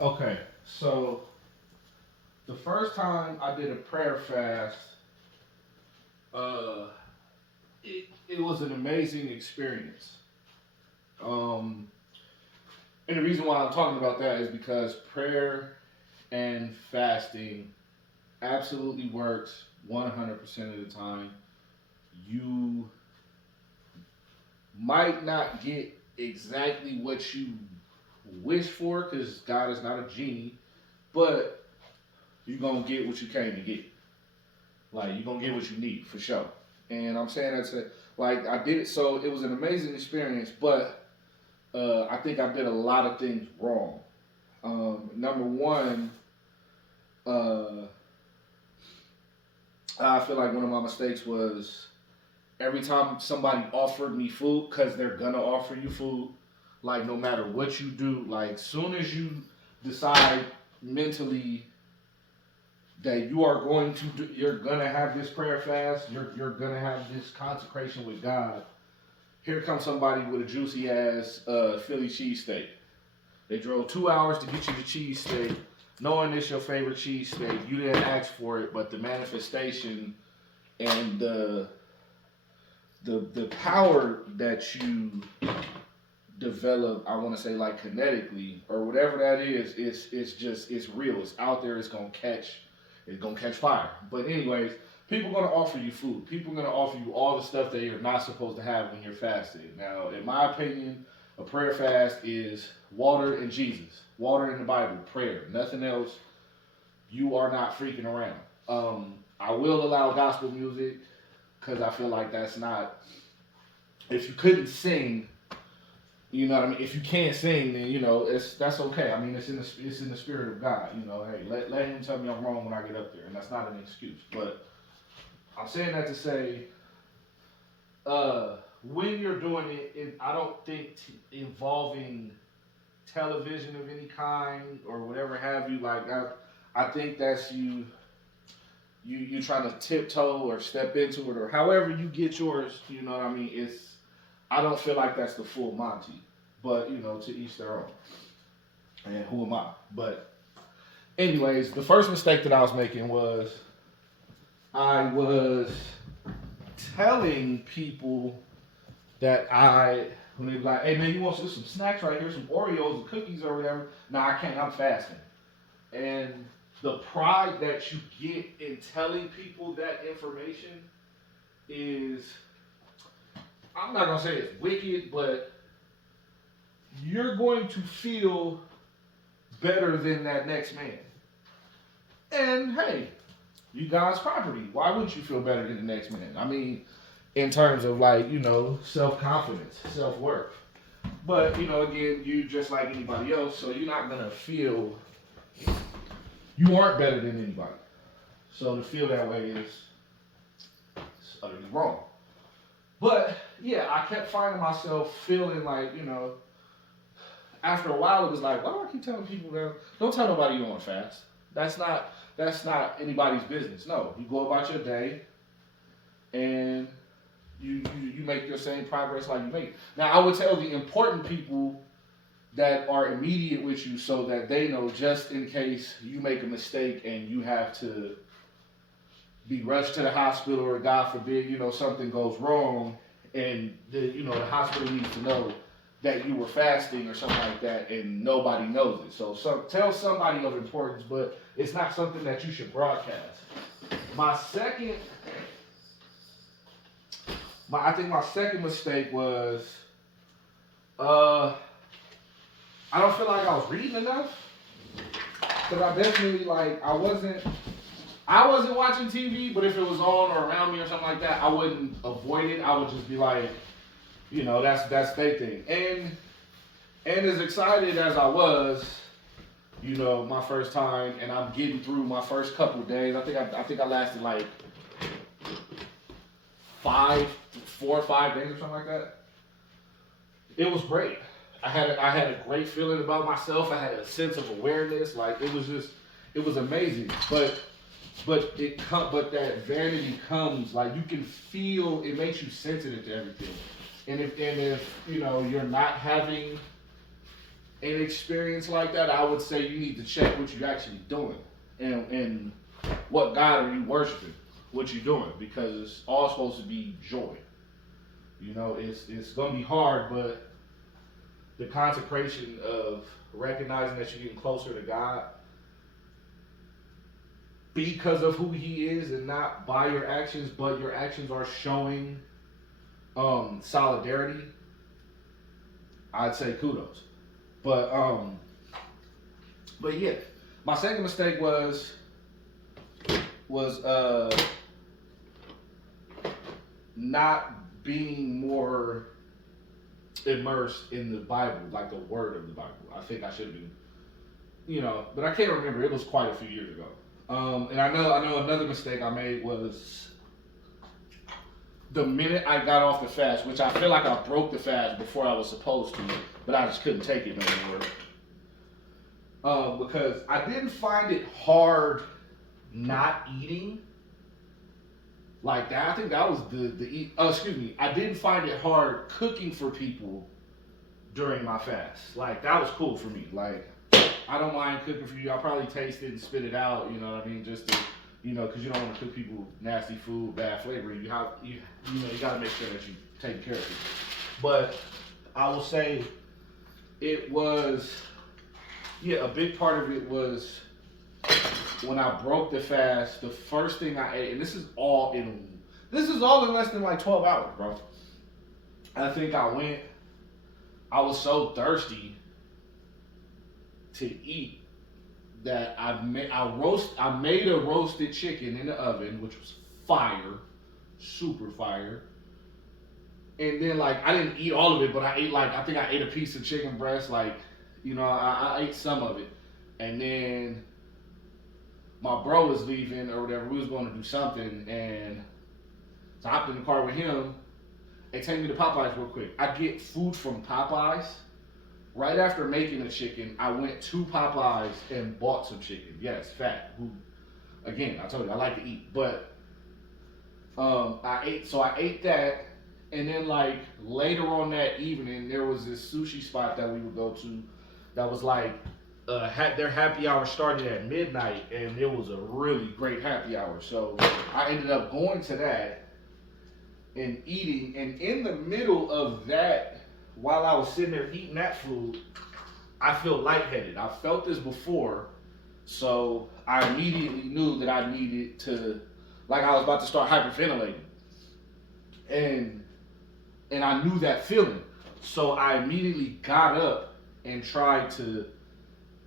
Okay, so the first time I did a prayer fast, uh, it was an amazing experience. Um, and the reason why I'm talking about that is because prayer and fasting absolutely works 100% of the time. You might not get exactly what you wish for because God is not a genie, but you're going to get what you came to get. Like, you're going to get what you need for sure. And I'm saying that's it. Like, I did it, so it was an amazing experience, but I think I did a lot of things wrong. Number one, uh, I feel like one of my mistakes was every time somebody offered me food, because they're gonna offer you food, like no matter what you do, like soon as you decide mentally that you are going to do, you're gonna have this prayer fast, you're gonna have this consecration with God. Here comes somebody with a juicy ass Philly cheesesteak. They drove 2 hours to get you the cheesesteak, knowing it's your favorite cheesesteak. You didn't ask for it, but the manifestation and the power that you develop, I want to say like kinetically or whatever that is, it's just it's real. It's out there. It's gonna catch fire. But anyways, people are gonna offer you food. People are gonna offer you all the stuff that you're not supposed to have when you're fasting. Now, in my opinion, a prayer fast is water and Jesus, water in the Bible, prayer, nothing else. You are not freaking around. I will allow gospel music because I feel like that's not. If you couldn't sing, you know what I mean. If you can't sing, then that's okay. I mean, it's in the spirit of God. Hey, let Him tell me I'm wrong when I get up there, and that's not an excuse. But I'm saying that to say, when you're doing I don't think involving television of any kind or whatever have you. Like I think that's you trying to tiptoe or step into it or however you get yours. You know what I mean? I don't feel like that's the full Monty, but to each their own. And who am I? But anyways, the first mistake that I was making was I was telling people that when they be like, hey man, you want some snacks right here, some Oreos and cookies or whatever? No, I can't. I'm fasting. And the pride that you get in telling people that information is, I'm not gonna say it's wicked, but you're going to feel better than that next man. And hey, you God's property. Why wouldn't you feel better than the next man? I mean, in terms of like, self confidence, self worth. But, again, you just like anybody else, so you're not gonna feel you aren't better than anybody. So to feel that way is utterly wrong. But yeah, I kept finding myself feeling like, after a while it was like, why do I keep telling people that don't tell nobody you want to fast? That's not anybody's business. No, you go about your day and you make your same progress like you make. Now I would tell the important people that are immediate with you so that they know just in case you make a mistake and you have to be rushed to the hospital or God forbid, something goes wrong and the hospital needs to know that you were fasting or something like that and nobody knows it. So tell somebody of importance, but it's not something that you should broadcast. My second I think my second mistake was I don't feel like I was reading enough. Because I definitely I wasn't watching TV, but if it was on or around me or something like that, I wouldn't avoid it. I would just be like, that's their thing. And as excited as I was, my first time, and I'm getting through my first couple of days. I think I lasted like 4 or 5 days or something like that. It was great. I had a great feeling about myself. I had a sense of awareness. Like it was amazing. But that vanity comes like you can feel it makes you sensitive to everything. And if you're not having an experience like that, I would say you need to check what you're actually doing and what God are you worshiping, what you're doing, because it's all supposed to be joy. You know, it's gonna be hard, but the consecration of recognizing that you're getting closer to God because of who He is and not by your actions, but your actions are showing solidarity. I'd say kudos. But but yeah, my second mistake was not being more immersed in the Bible, like the word of the Bible. I think I should have been, but I can't remember. It was quite a few years ago. And I know another mistake I made was the minute I got off the fast, which I feel like I broke the fast before I was supposed to, but I just couldn't take it no more. Because I didn't find it hard not eating like that. I think that was I didn't find it hard cooking for people during my fast. Like that was cool for me. Like I don't mind cooking for you. I'll probably taste it and spit it out. You know what I mean? Just to, because you don't want to cook people nasty food, bad flavor. You got to make sure that you take care of it. But I will say it was, a big part of it was when I broke the fast. The first thing I ate, and this is all in less than like 12 hours, bro. I think I was so thirsty to eat that I made a roasted chicken in the oven, which was fire, super fire. And then like I didn't eat all of it, but I think I ate a piece of chicken breast, I ate some of it. And then my bro was leaving or whatever, we was going to do something, and so I hopped in the car with him and take me to Popeyes real quick. I get food from Popeyes. Right after making the chicken, I went to Popeyes and bought some chicken. Yes, fat. Again, I told you I like to eat, but I ate that, and then like later on that evening, there was this sushi spot that we would go to, that was like their happy hour started at midnight, and it was a really great happy hour. So I ended up going to that and eating, and in the middle of that, while I was sitting there eating that food, I feel lightheaded. I felt this before, so I immediately knew that I needed to, like I was about to start hyperventilating. And I knew that feeling. So I immediately got up and tried to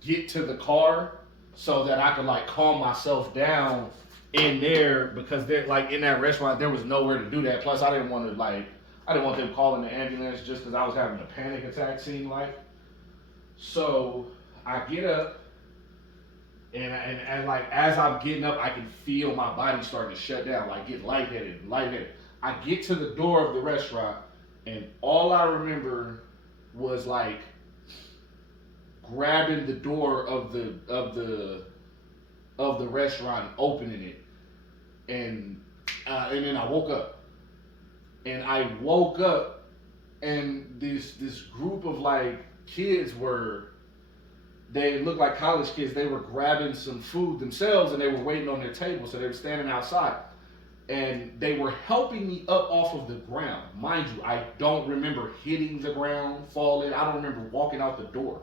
get to the car so that I could like calm myself down in there, because they're like in that restaurant there was nowhere to do that. Plus I didn't want them calling the ambulance just because I was having a panic attack, seemed like. So I get up, and like as I'm getting up, I can feel my body starting to shut down, like get lightheaded. I get to the door of the restaurant, and all I remember was like grabbing the door of the restaurant, and opening it, and then I woke up. And I woke up, and this group of like kids they looked like college kids. They were grabbing some food themselves, and they were waiting on their table. So they were standing outside, and they were helping me up off of the ground. Mind you, I don't remember hitting the ground, falling. I don't remember walking out the door.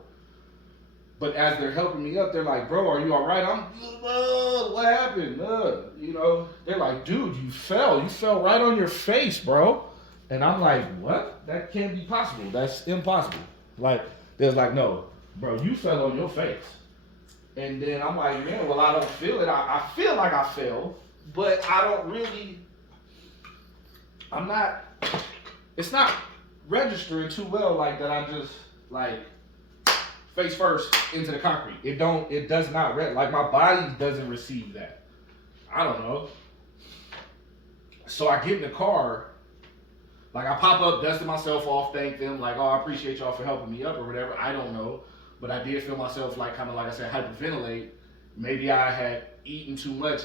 But as they're helping me up, they're like, "Bro, are you all right?" I'm, what happened? They're like, "Dude, you fell. You fell right on your face, bro." And I'm like, "What? That can't be possible. That's impossible." Like, they're like, "No, bro, you fell on your face." And then I'm like, "Man, well, I don't feel it. I feel like I fell, but I don't really. It's not registering too well like that. I just like." Face first into the concrete. It does not, like my body doesn't receive that. I don't know. So I get in the car, like I pop up, dusting myself off, thank them, like, "Oh, I appreciate y'all for helping me up," or whatever. I don't know. But I did feel myself like kind of like I said, hyperventilate. Maybe I had eaten too much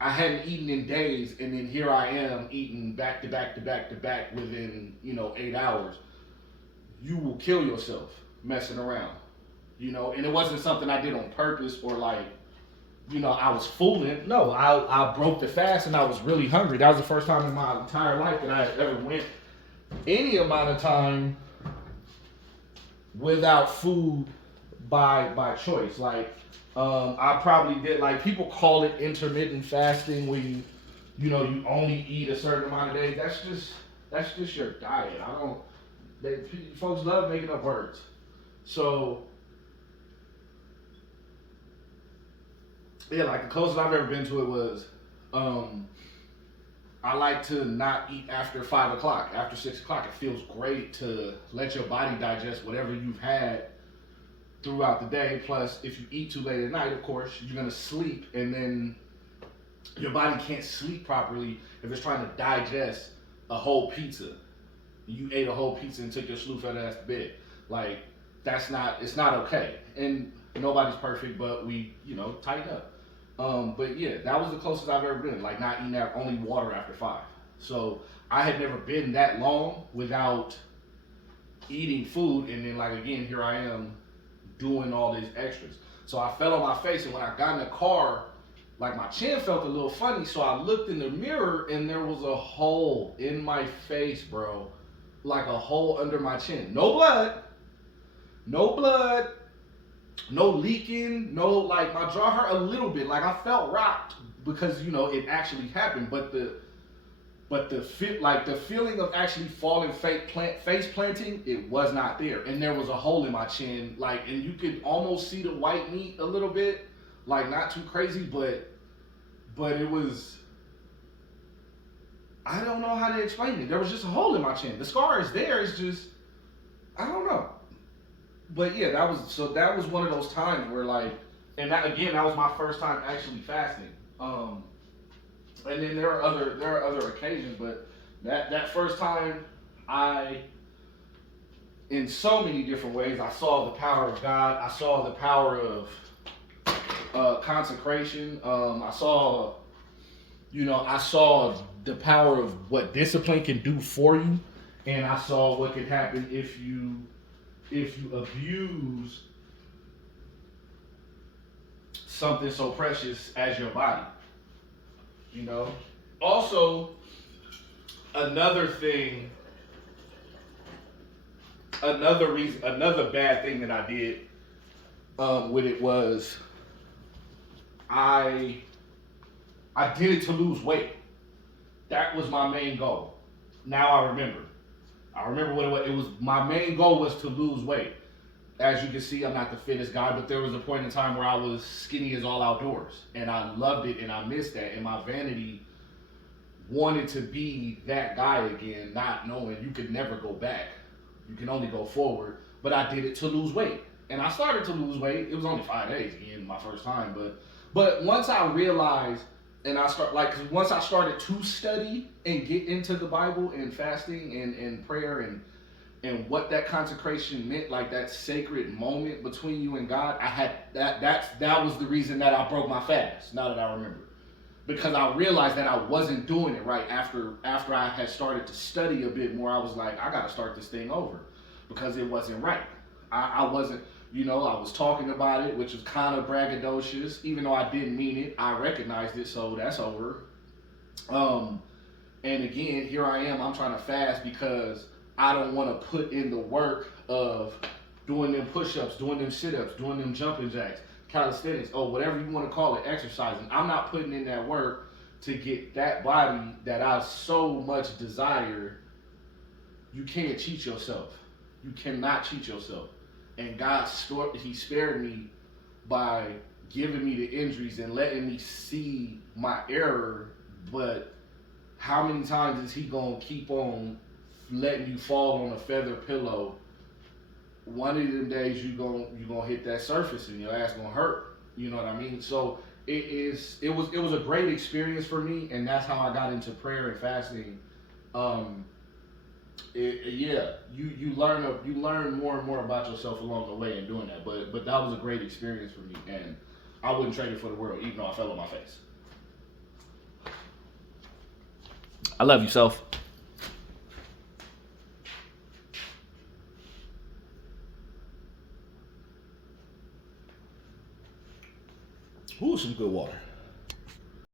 I hadn't eaten in days, and then here I am eating back to back to back to back within, 8 hours. you will kill yourself messing around. And it wasn't something I did on purpose or like, I was fooling. No, I broke the fast and I was really hungry. That was the first time in my entire life that I ever went any amount of time without food by choice. Like, I probably did, like, people call it intermittent fasting when you only eat a certain amount of days. That's just your diet. Folks love making up words. So yeah, like the closest I've ever been to it was, I like to not eat after 5 o'clock, after 6 o'clock. It feels great to let your body digest whatever you've had throughout the day. Plus, if you eat too late at night, of course, you're gonna sleep, and then your body can't sleep properly if it's trying to digest a whole pizza. You ate a whole pizza and took your slew fat ass to bed. Like, it's not okay. And nobody's perfect, but we, tighten up. But yeah, that was the closest I've ever been. Like, not eating only water after 5. So I had never been that long without eating food, and then, like, again, here I am doing all these extras. So I fell on my face, and when I got in the car, like, my chin felt a little funny, so I looked in the mirror, and there was a hole in my face, bro. Like a hole under my chin. No blood, no leaking, no, like, my jaw hurt a little bit. Like, I felt rocked because, it actually happened, but the feeling of actually falling face planting, it was not there. And there was a hole in my chin, like, and you could almost see the white meat a little bit, like, not too crazy, but it was, I don't know how to explain it. There was just a hole in my chin. The scar is there, it's just, I don't know. But yeah, that was one of those times where, like, and that was my first time actually fasting. And then there are other occasions, but that first time, in so many different ways, I saw the power of God. I saw the power of consecration. I saw the power of what discipline can do for you, and I saw what can happen if you abuse something so precious as your body. Also, another bad thing that I did with it was I did it to lose weight. That was my main goal. Now I remember what it was. My main goal was to lose weight. As you can see, I'm not the fittest guy, but there was a point in time where I was skinny as all outdoors, and I loved it, and I missed that, and my vanity wanted to be that guy again, not knowing you could never go back. You can only go forward. But I did it to lose weight, and I started to lose weight. It was only 5 days again, my first time, but once I realized, and once I started to study and get into the Bible and fasting and prayer and what that consecration meant, like that sacred moment between you and God, I had that was the reason that I broke my fast, now that I remember. Because I realized that I wasn't doing it right after I had started to study a bit more. I was like, I gotta start this thing over because it wasn't right. I wasn't, I was talking about it, which was kind of braggadocious, even though I didn't mean it. I recognized it, so that's over. And again, here I am, I'm trying to fast because I don't want to put in the work of doing them push-ups, doing them sit-ups, doing them jumping jacks, calisthenics, or whatever you want to call it, exercising. I'm not putting in that work to get that body that I so much desire. You can't cheat yourself. You cannot cheat yourself. And God, He spared me by giving me the injuries and letting me see my error. But how many times is He gonna keep on letting you fall on a feather pillow? One of them days you gonna hit that surface and your ass gonna hurt. You know what I mean? So it was a great experience for me, and that's how I got into prayer and fasting. You learn more and more about yourself along the way in doing that. But that was a great experience for me, and I wouldn't trade it for the world, even though I fell on my face. I love you, self. Ooh, some good water.